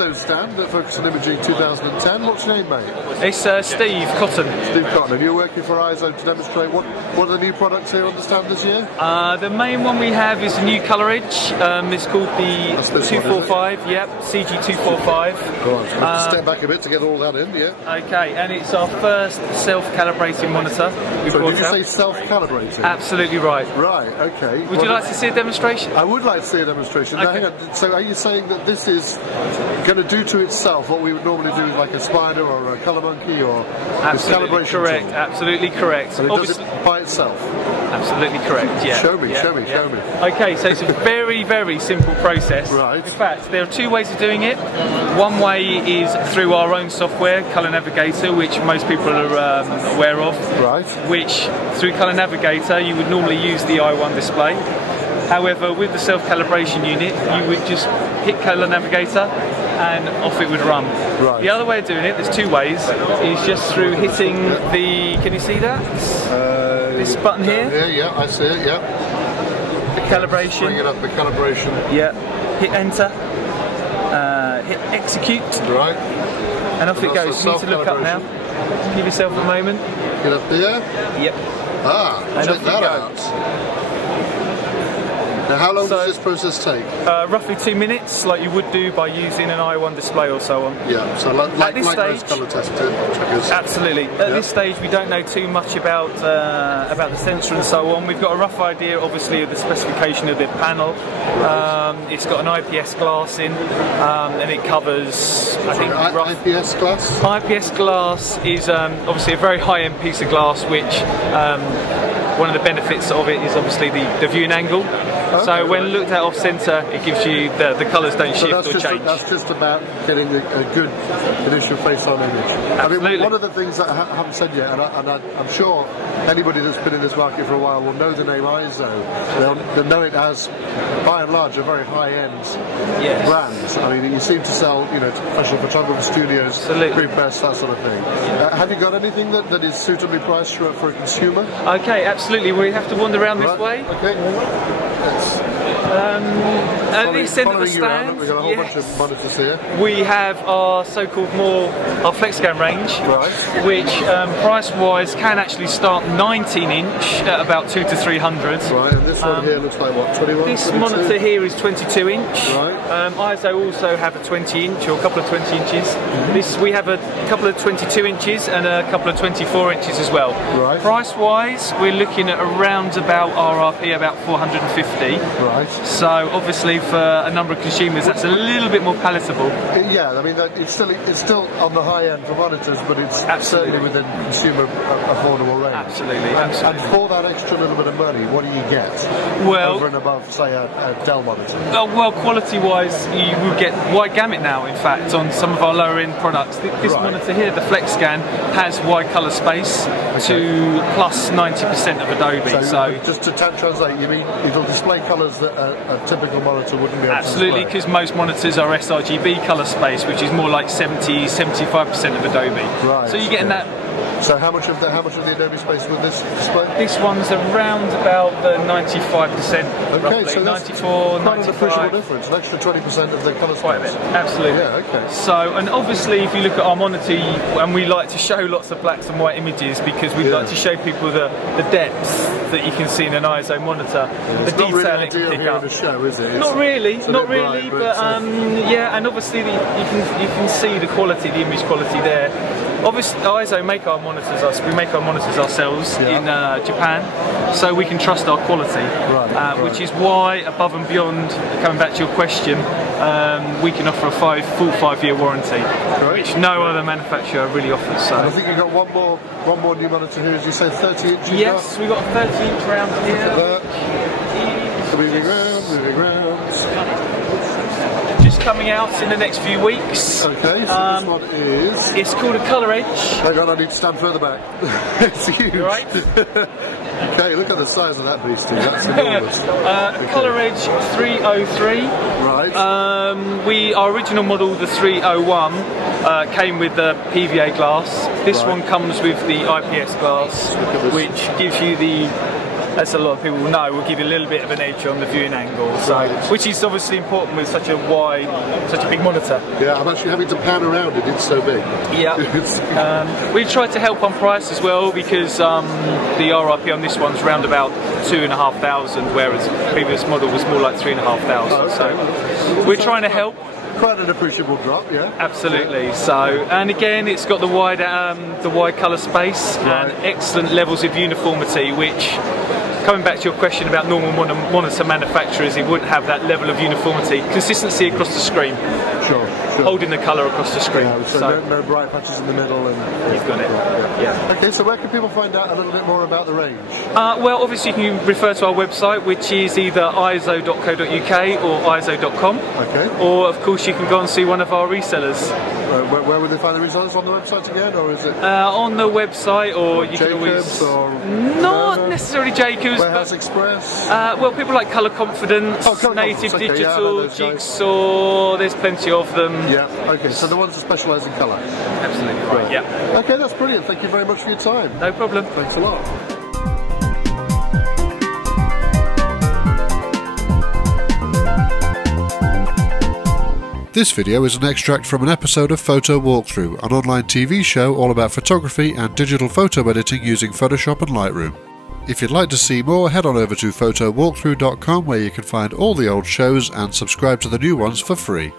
Eizo stand at Focus and Imaging 2010. What's your name, mate? It's Steve Cotton. Steve Cotton. And you're working for Eizo to demonstrate what are the new products here on the stand this year? The main one we have is the new Coloredge. It's called the 245. Yep, CG245. Go on, so let's step back a bit to get all that in. Yeah. Okay, and it's our first self-calibrating monitor. So did you say self-calibrating? Absolutely right. Right. Okay. Would you like to see a demonstration? I would like to see a demonstration. Okay. Now, hang on. So are you saying that this is going to do to itself what we would normally do with like a spider or a colour monkey or this calibration correct. tool? Absolutely correct. So it does it by itself? Absolutely correct, yeah. Show me. Okay, so it's a very, very simple process. Right. In fact, there are two ways of doing it. One way is through our own software, Colour Navigator, which most people are aware of. Right. Which, through Colour Navigator, you would normally use the I1 display. However, with the self-calibration unit, you would just hit Colour Navigator and off it would run. Right. The other way of doing it, there's two ways, is just through hitting the, can you see that? This button here? Yeah, I see it, yeah. The calibration. Bring it up, the calibration. Yeah. Hit enter. Hit execute. Right. And off it goes. You need to look up now. Give yourself a moment. Get up there. Yep. Ah, and check that out. Now, how long does this process take? Roughly 2 minutes, like you would do by using an I1 display or so on. Yeah, so like most colour test checkers. Absolutely. At this stage, we don't know too much about the sensor and so on. We've got a rough idea, obviously, of the specification of the panel. It's got an IPS glass in, and it covers, I think, IPS glass? IPS glass is obviously a very high-end piece of glass, which one of the benefits of it is obviously the viewing angle. Okay, so when looked at off centre, it gives you the colours don't shift or change. That's just about getting a good initial face-on image. Absolutely. I mean, one of the things that I haven't said yet, and I'm sure anybody that's been in this market for a while will know the name Eizo. They'll know it as, by and large, a very high-end brand. I mean, you seem to sell, to professional photographer studios, pre-press, that sort of thing. Have you got anything that is suitably priced for a consumer? Okay, absolutely. We have to wander around this way. Okay. At this end of the stand, we've got a whole bunch of monitors here. We have our so-called our Flexscan range, which price-wise can actually start 19-inch at about 200 to 300. Right, and this one here looks like what, 21? This 22? monitor here is 22-inch. Right. Eizo also have a 20-inch or a couple of 20 inches. We have a couple of 22 inches and a couple of 24 inches as well. Right. Price-wise, we're looking at around about RRP about 450. Right. So obviously for a number of consumers that's a little bit more palatable. Yeah, I mean it's still on the high end for monitors, but it's certainly within consumer affordable range. Absolutely. And for that extra little bit of money, what do you get? Well, over and above, say, a Dell monitor. Well, quality-wise, you will get wide gamut now. In fact, on some of our lower-end products, this monitor here, the Flexscan, has wide colour space to plus 90% of Adobe. So just to translate, you mean it'll display colours that a typical monitor wouldn't be able to display? Absolutely, because most monitors are sRGB colour space, which is more like 70–75% of Adobe. Right. So you're getting that. So how much of the Adobe space will this display? This one's around about the 95%. Okay, roughly. so that's 94, quite 95. an appreciable difference, an extra 20% of the colour space. Quite a bit, absolutely. Yeah, okay. So, and obviously if you look at our monitor, and we like to show lots of blacks and white images because we like to show people the depth that you can see in an Eizo monitor, the detail it can pick up. It's not really ideal here in a show, is it? Not really, but yeah, and obviously you can see the quality, the image quality there. Obviously, Eizo make our monitors. We make our monitors ourselves in Japan, so we can trust our quality. Which is why, above and beyond, coming back to your question, we can offer a full 5-year warranty, which no other manufacturer really offers. So. I think you've got one more new monitor here. As you say, 30 inches. Yes, we've got a 30-inch round here. Look at that. Moving round. Just coming out in the next few weeks. Okay, so this one is... It's called a Coloredge. Hang on, I need to stand further back. It's huge. Right. Okay, look at the size of that beastie. That's enormous. Coloredge 303. Right. Our original model, the 301, came with the PVA glass. This one comes with the IPS glass, which gives you the as a lot of people know, will give you a little bit of an edge on the viewing angle. So, which is obviously important with such a big monitor. Yeah, I'm actually having to pan around it. It's so big. Yeah. We tried to help on price as well, because the RRP on this one's around about 2,500, whereas the previous model was more like 3,500. Oh, okay. So we're trying to help. Quite an appreciable drop, yeah. Absolutely. So, and again, it's got the wide colour space and excellent levels of uniformity, which, coming back to your question about normal monitor manufacturers, it wouldn't have that level of uniformity, consistency across the screen. Sure. Holding the colour across the screen. Yeah, so no bright patches in the middle. And you've got it. Yeah. Okay, so where can people find out a little bit more about the range? Well, obviously you can refer to our website, which is either eizo.co.uk or eizo.com. Okay. Or, of course, you can go and see one of our resellers. Where would they find the results? On the website again, or is it? On the website, or you can always. Or not necessarily Jacobs. Warehouse Express. Well, people like Colour Confidence, Native Digital, Jigsaw. There's plenty of them. Yeah. Okay. So the ones that specialise in colour. Absolutely right. Yeah. Okay, that's brilliant. Thank you very much for your time. No problem. Thanks a lot. This video is an extract from an episode of Photo Walkthrough, an online TV show all about photography and digital photo editing using Photoshop and Lightroom. If you'd like to see more, head on over to photowalkthrough.com, where you can find all the old shows and subscribe to the new ones for free.